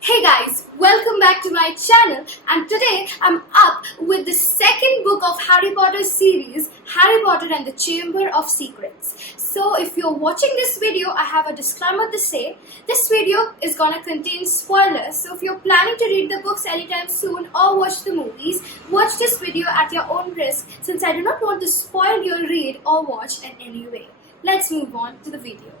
Hey guys, welcome back to my channel, and today I'm up with the second book of Harry Potter series, Harry Potter and the Chamber of Secrets. So if you're watching this video, I have a disclaimer to say. This video is gonna contain spoilers, so if you're planning to read the books anytime soon or watch the movies, watch this video at your own risk, since I do not want to spoil your read or watch in any way. Let's move on to the video.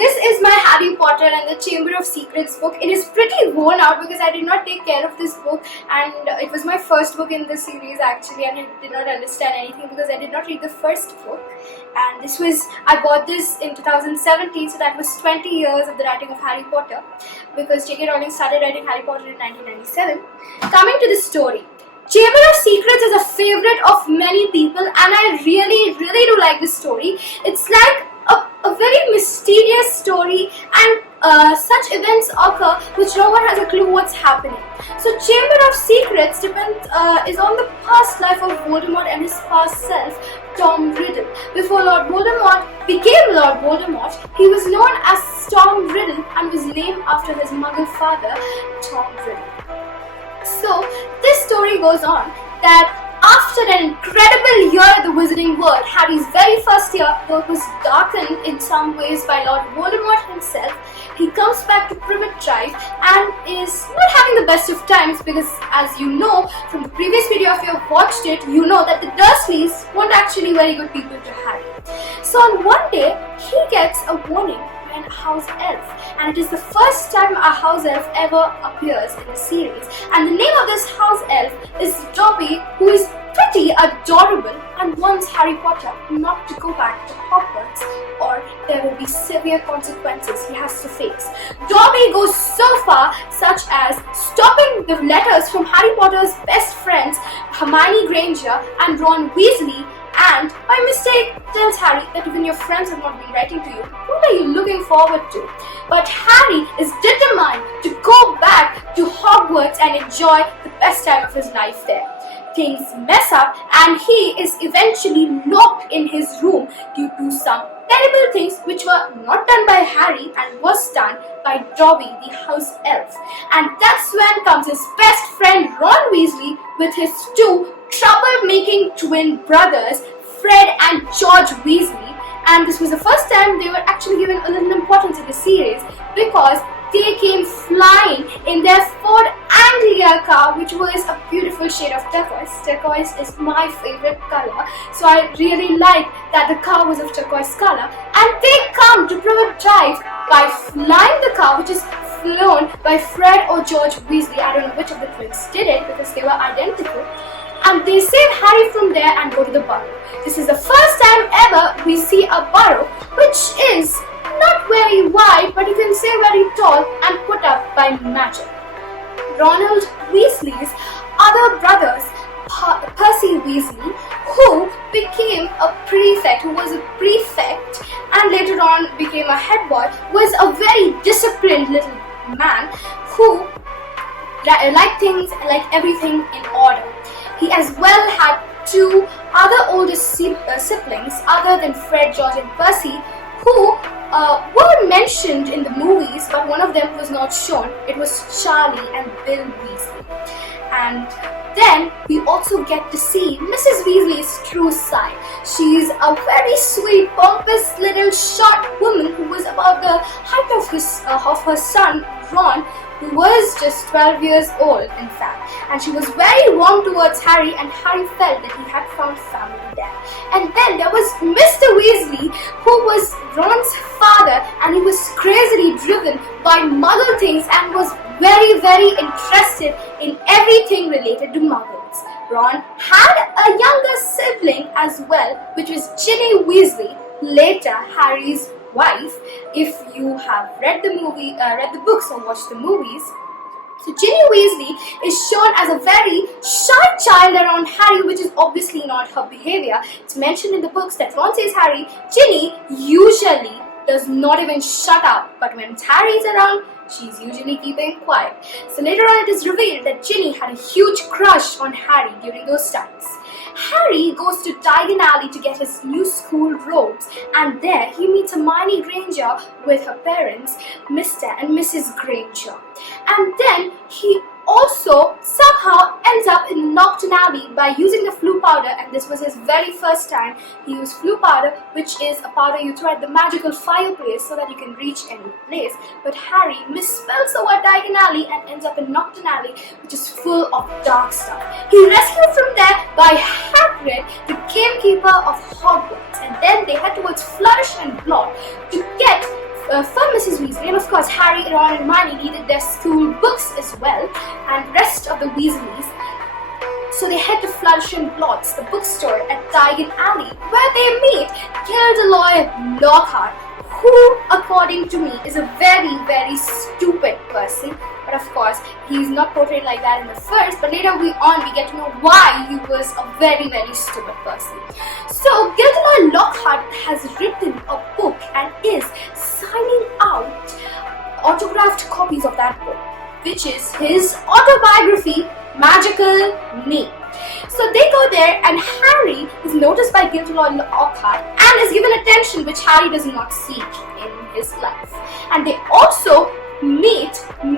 This is my Harry Potter and the Chamber of Secrets book. It is pretty worn out because I did not take care of this book, and it was my first book in the series actually, and I did not understand anything because I did not read the first book. And I bought this in 2017, so that was 20 years of the writing of Harry Potter, because J.K. Rowling started writing Harry Potter in 1997. Coming to the story. Chamber of Secrets is a favorite of many people, and I really do like this story. It's like a very mysterious story, and such events occur which no one has a clue what's happening. So Chamber of Secrets is on the past life of Voldemort and his past self, Tom Riddle. Before Lord Voldemort became Lord Voldemort, he was known as Tom Riddle and was named after his Muggle father, Tom Riddle. So this story goes on that after an incredible year at the Wizarding World, Harry's very first year was darkened in some ways by Lord Voldemort himself. He comes back to Privet Drive and is not having the best of times because, as you know from the previous video, if you have watched it, you know that the Dursleys weren't actually very good people to Harry. So on one day, he gets a warning by a house elf, and it is the first time a house elf ever appears in the series, and the name of this house elf is Dobby, who is pretty adorable and wants Harry Potter not to go back to Hogwarts, or there will be severe consequences he has to face. Dobby goes so far such as stopping the letters from Harry Potter's best friends Hermione Granger and Ron Weasley, and by mistake tells Harry that even your friends have not been writing to you. What are you looking forward to? But Harry is determined to go back to Hogwarts and enjoy the best time of his life there. Things mess up and he is eventually locked in his room due to some terrible things which were not done by Harry and was done by Dobby, the house elf. And that's when comes his best friend Ron Weasley with his two troublemaking twin brothers, Fred and George Weasley. And this was the first time they were actually given a little importance in the series because they came flying in their Ford Anglia car, which was a beautiful shade of turquoise. Turquoise is my favorite color, so I really like that the car was of turquoise color. And they come to Privet Drive by flying the car, which is flown by Fred or George Weasley. I don't know which of the twins did it because they were identical. And they save Harry from there and go to the burrow. This is the first time ever we see a burrow, which is not very wide, but you can say very tall and put up by magic. Ronald Weasley's other brothers, Percy Weasley, who became a prefect, who was a prefect and later on became a head boy, was a very disciplined little man who liked things like everything in order. He as well had two other older siblings other than Fred, George and Percy, who were mentioned in the movies, but one of them was not shown. It was Charlie and Bill Weasley. And then we also get to see Mrs. Weasley's true side. She's a very sweet, pompous little short woman who was about the height of her son Ron, who was just 12 years old in fact, and she was very warm towards Harry, and Harry felt that he had found family there. And then there was Mr. Weasley, who was Ron's father, and he was crazily driven by Muggle things and was very interested in everything related to Muggles. Ron had a younger sibling as well, which was Ginny Weasley, later Harry's wife, if you have read the books or watched the movies. So Ginny Weasley is shown as a very shy child around Harry, which is obviously not her behavior. It's mentioned in the books that Ron says Harry, Ginny usually does not even shut up, but when Harry is around, she's usually keeping quiet. So later on it is revealed that Ginny had a huge crush on Harry during those times. Harry goes to Diagon Alley to get his new school robe, and there he meets Hermione Granger with her parents, Mr. and Mrs. Granger. And then he also somehow ends up in Nocturne Abbey by using the flue powder, and this was his very first time he used flue powder, which is a powder you throw at the magical fireplace so that you can reach any place. But Harry misspells the word Diagon Alley and ends up in Nocturne Alley, which is full of dark stuff. He rescued from there by Hagrid, the gamekeeper of Hogwarts, and then they head towards Flourish and Blot to get for Mrs. Weasley, and of course Harry, Ron and Hermione needed their school books as well, and rest of the Weasleys. So they head to Flourish and Blot's, the bookstore at Diagon Alley, where they meet Gilderoy Lockhart, who, according to me, is a very, very stupid person. But of course, he's not portrayed like that in the first, but later on we get to know why he was a very, very stupid person. So Gilderoy Lockhart has written a book and is signing out autographed copies of that book, which is his autobiography, Magical Me. So they go there, and Harry is noticed by Gilderoy Lockhart and is given attention which Harry does not seek in his life. And they also meet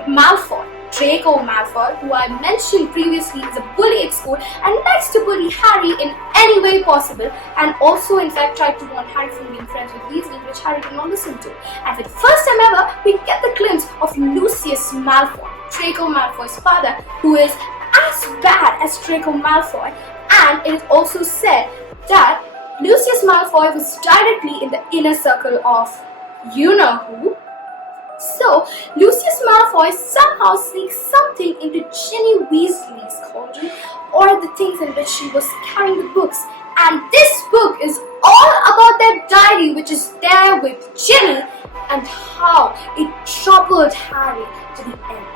Malfoy, Draco Malfoy, who I mentioned previously is a bully at school and likes to bully Harry in any way possible, and also in fact tried to warn Harry from being friends with Weasley, which Harry did not listen to. And for the first time ever, we get the glimpse of Lucius Malfoy, Draco Malfoy's father, who is as bad as Draco Malfoy, and it is also said that Lucius Malfoy was directly in the inner circle of you-know-who. So, Lucius Malfoy somehow sneaks something into Ginny Weasley's cauldron, or the things in which she was carrying the books. And this book is all about that diary which is there with Ginny, and how it troubled Harry to the end.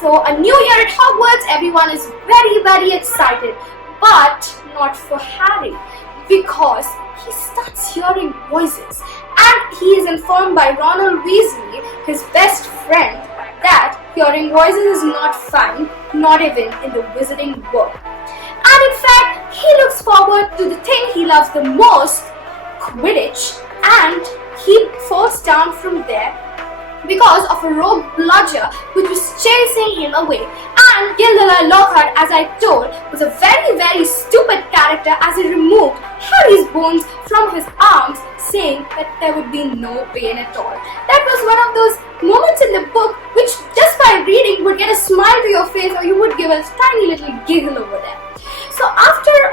So, a new year at Hogwarts, everyone is very, very excited, but not for Harry, because he starts hearing voices. And he is informed by Ronald Weasley, his best friend, that hearing voices is not fun, not even in the wizarding world. And in fact, he looks forward to the thing he loves the most, Quidditch, and he falls down from there because of a rogue bludger which was chasing him away. And Gilderoy Lockhart, as I told, was a very, very stupid character, as he removed Harry's bones from his arms, saying that there would be no pain at all. That was one of those moments in the book which just by reading would get a smile to your face, or you would give a tiny little giggle over there. So after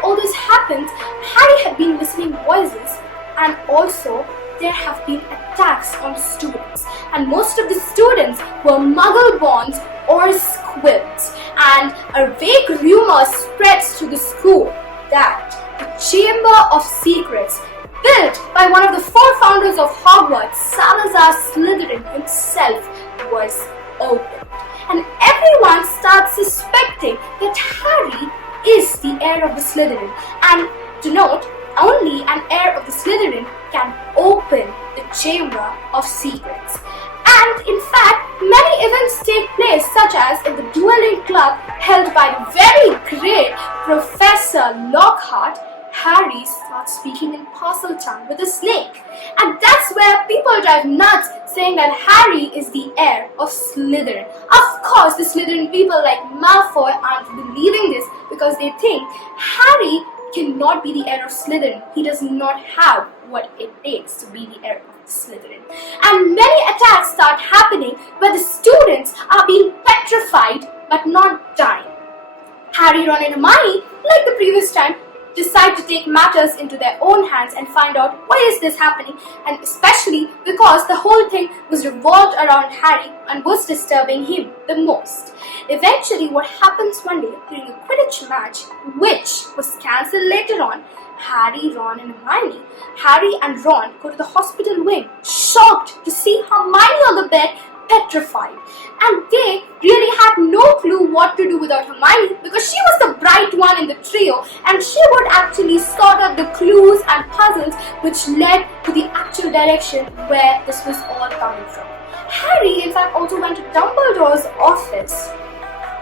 all this happens, Harry had been listening voices, and also there have been attacks on students, and most of the students were Muggle-borns or squibs, and a vague rumor spreads to the school that the Chamber of Secrets, built by one of the four founders of Hogwarts, Salazar Slytherin himself, was opened. And everyone starts suspecting that Harry is the heir of the Slytherin, and to note, only an heir of the Slytherin can open the Chamber of Secrets. And in fact, many events take place, such as in the dueling club held by the very great Professor Lockhart. Harry starts speaking in Parseltongue with a snake, and that's where people drive nuts, saying that Harry is the heir of Slytherin. Of course, the Slytherin people like Malfoy aren't believing this, because they think Harry cannot be the heir of Slytherin. He does not have what it takes to be the heir of Slytherin. And many attacks start happening where the students are being petrified but not dying. Harry, Ron and Hermione, like the previous time, decide to take matters into their own hands and find out why is this happening, and especially because the whole thing was revolved around Harry and was disturbing him the most. Eventually, what happens one day during a Quidditch match, which was cancelled later on, Harry, Ron and Ron go to the hospital wing, shocked to see Hermione on the bed, petrified. And they really had no clue what to do without Hermione, because she was the bright one in the trio, and she would actually sort out the clues and puzzles which led to the actual direction where this was all coming from. Harry, in fact, also went to Dumbledore's office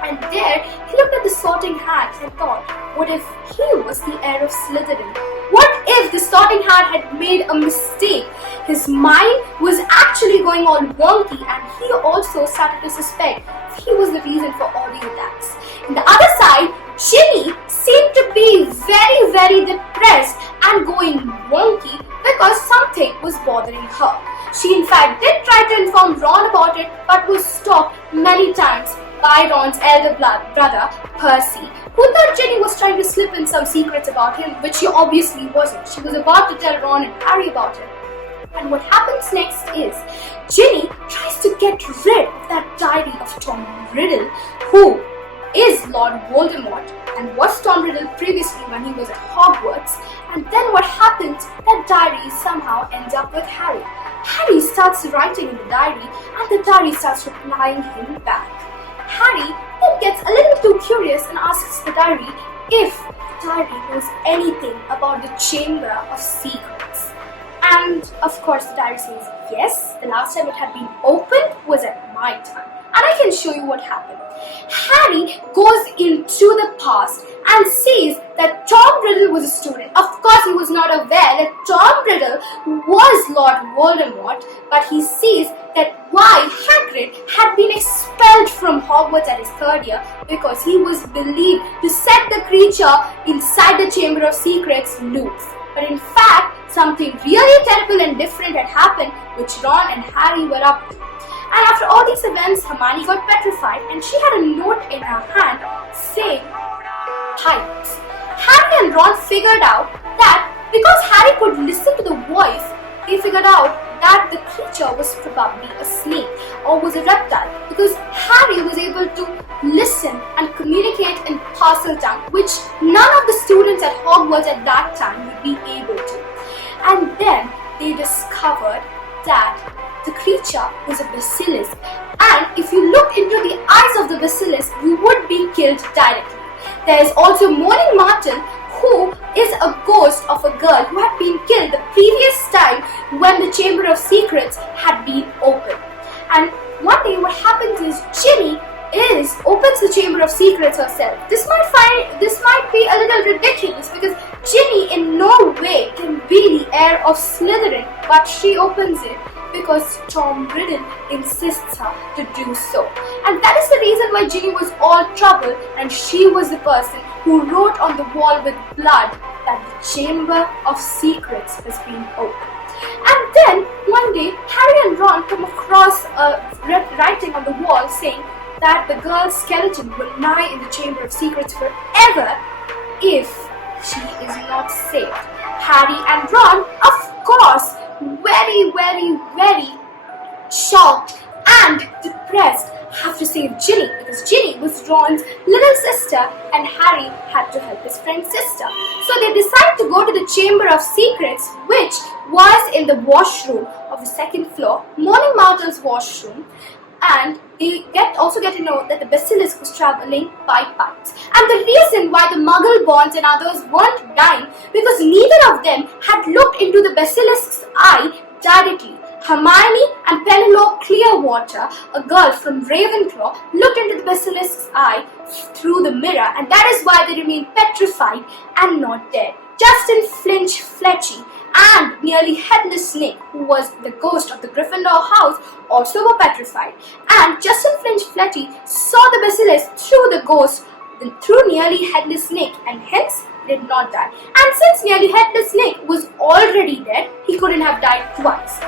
And there, he looked at the Sorting Hat and thought, what if he was the heir of Slytherin? What if the Sorting Hat had made a mistake? His mind was actually going all wonky, and he also started to suspect he was the reason for all the attacks. On the other side, Ginny seemed to be very, very depressed and going wonky because something was bothering her. She in fact did try to inform Ron about it, but was stopped many times by Ron's elder brother, Percy, who thought Ginny was trying to slip in some secrets about him, which she obviously wasn't. She was about to tell Ron and Harry about it. And what happens next is, Ginny tries to get rid of that diary of Tom Riddle, who is Lord Voldemort and was Tom Riddle previously when he was at Hogwarts. And then what happens, that diary somehow ends up with Harry. Harry starts writing in the diary, and the diary starts replying him back. Harry then gets a little too curious and asks the diary if the diary knows anything about the Chamber of Secrets. And of course the diary says yes, the last time it had been opened was at my time. And I can show you what happened. Harry goes into the past and says that Tom Riddle was a student. Of course, he was not aware that Tom Riddle was Lord Voldemort, but he says that why Hagrid had been expelled from Hogwarts at his third year because he was believed to set the creature inside the Chamber of Secrets loose. But in fact, something really terrible and different had happened, which Ron and Harry were up to. And after all these events, Hermione got petrified and she had a note in her hand saying, "Pirates." Harry and Ron figured out that because Harry could listen to the voice, they figured out that the creature was probably a snake or was a reptile, because Harry was able to listen and communicate in parcel tongue, which none of the students at Hogwarts at that time would be able to. And then they discovered that the creature was a basilisk, and if you looked into the eyes of the basilisk, you would be killed directly. There is also Moaning Martin, who is a ghost of a girl who had been killed the previous time when the Chamber of Secrets had been opened. And one day what happens is Ginny opens the Chamber of Secrets herself. This might be a little ridiculous because Ginny in no way can be the heir of Slytherin, but she opens it because Tom Riddle insists her to do so. And that is the reason why Ginny was all trouble, and she was the person who wrote on the wall with blood that the Chamber of Secrets has been opened. And then one day Harry and Ron come across a writing on the wall saying that the girl's skeleton will lie in the Chamber of Secrets forever if she is not saved. Harry and Ron, of course, very, very, very shocked and depressed, have to save Ginny, because Ginny was Ron's little sister and Harry had to help his friend's sister. So they decide to go to the Chamber of Secrets, which was in the washroom of the second floor, Moaning Martin's washroom, and they also get to know that the basilisk was traveling by pipes. And the reason why the Muggle Bonds and others weren't dying, because neither of them had looked into the basilisk's eye directly. Hermione and Penelope Clearwater, a girl from Ravenclaw, looked into the basilisk's eye through the mirror, and that is why they remained petrified and not dead. Justin Finch Fletchy and Nearly Headless Nick, who was the ghost of the Gryffindor house, also were petrified. And Justin Finch Fletchy saw the basilisk through Nearly Headless Nick, and hence did not die. And since Nearly Headless Nick was already dead, he couldn't have died twice.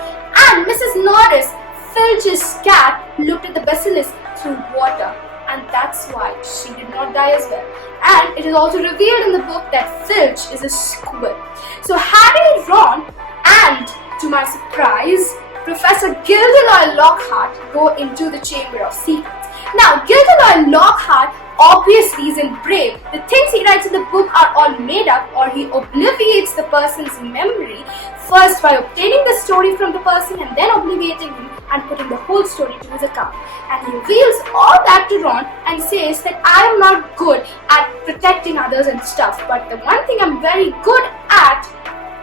And Mrs. Norris, Filch's cat, looked at the basilisk through water, and that's why she did not die as well. And it is also revealed in the book that Filch is a squib. So Harry, Ron, and to my surprise, Professor Gilderoy Lockhart go into the Chamber of Secrets. Now, Gilderoy Lockhart obviously isn't brave. The things he writes in the book are all made up, or he obliviates the person's memory first by obtaining the story from the person and then obliviating him and putting the whole story to his account. And he reveals all that to Ron and says that I am not good at protecting others and stuff, but the one thing I'm very good at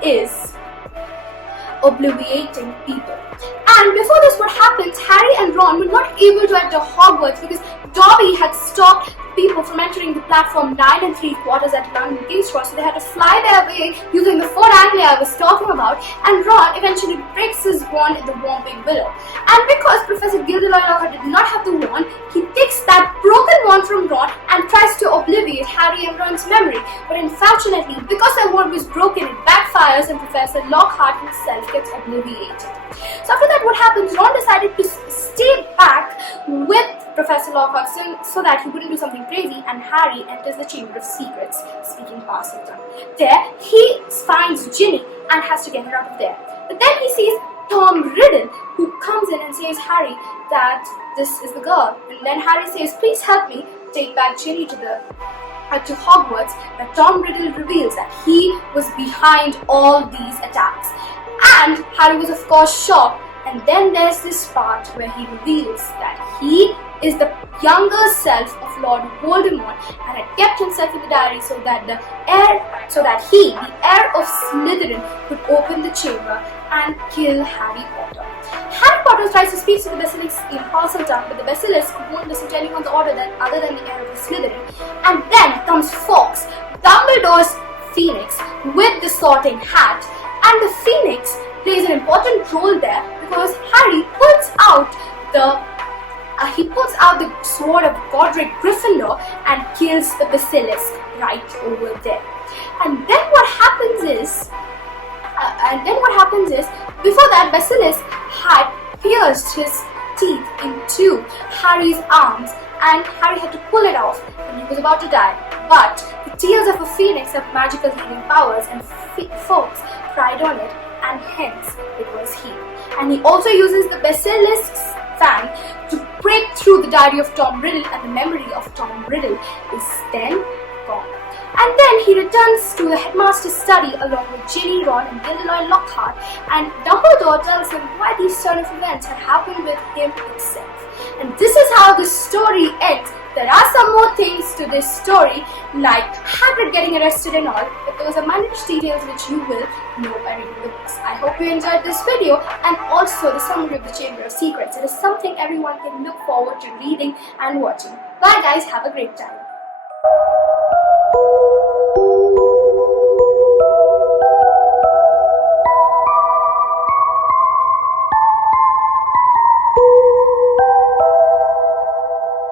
is obliviating people. And before this, what happens, Harry and Ron were not able to enter Hogwarts because Dobby had stopped people from entering the platform 9 3/4 at London King's Cross, so they had to fly their way using the 4 Anglia I was talking about, and Ron eventually breaks his wand in the Whomping Willow. And because Professor Gilderoy Lockhart did not have the wand, he takes that broken wand from Ron and tries to obliterate Harry and Ron's memory. But unfortunately, because their wand was broken, it backfires and Professor Lockhart himself gets obliterated. So after that, what happens, Ron decided to stay back with Professor Lockhart so that he wouldn't do something crazy, and Harry enters the Chamber of Secrets, speaking Parselton. There, he finds Ginny and has to get her out of there. But then he sees Tom Riddle, who comes in and says Harry that this is the girl. And then Harry says, please help me take back Ginny to Hogwarts. But Tom Riddle reveals that he was behind all these attacks. And Harry was of course shocked. And then there's this part where he reveals that he is the younger self of Lord Voldemort and had kept himself in the diary so that the heir of Slytherin, could open the chamber and kill Harry Potter. Harry Potter tries to speak to the Basilisk in Parselton, but the Basilisk won't listen to anyone's order other than the heir of the Slytherin. And then comes Fawkes, Dumbledore's Phoenix, with the Sorting Hat, and the Phoenix plays an important role there because Harry pulls out the sword of Godric Gryffindor and kills the Basilisk right over there. And then what happens is, before that, Basilisk had pierced his teeth into Harry's arms, and Harry had to pull it off when he was about to die. But the tears of a phoenix have magical healing powers, and Fawkes cried on it, and hence it was healed. And he also uses the Basilisk's fang to break through the diary of Tom Riddle, and the memory of Tom Riddle is then gone. And then he returns to the headmaster's study along with Ginny, Ron and Gilderoy Lockhart, and Dumbledore tells him why these turn of events had happened with him himself. And this is how the story ends. There are some more things to this story, like Hagrid getting arrested and all, but those are minor details which you will know by reading the books. I hope you enjoyed this video and also the summary of the Chamber of Secrets. It is something everyone can look forward to reading and watching. Bye guys, have a great time.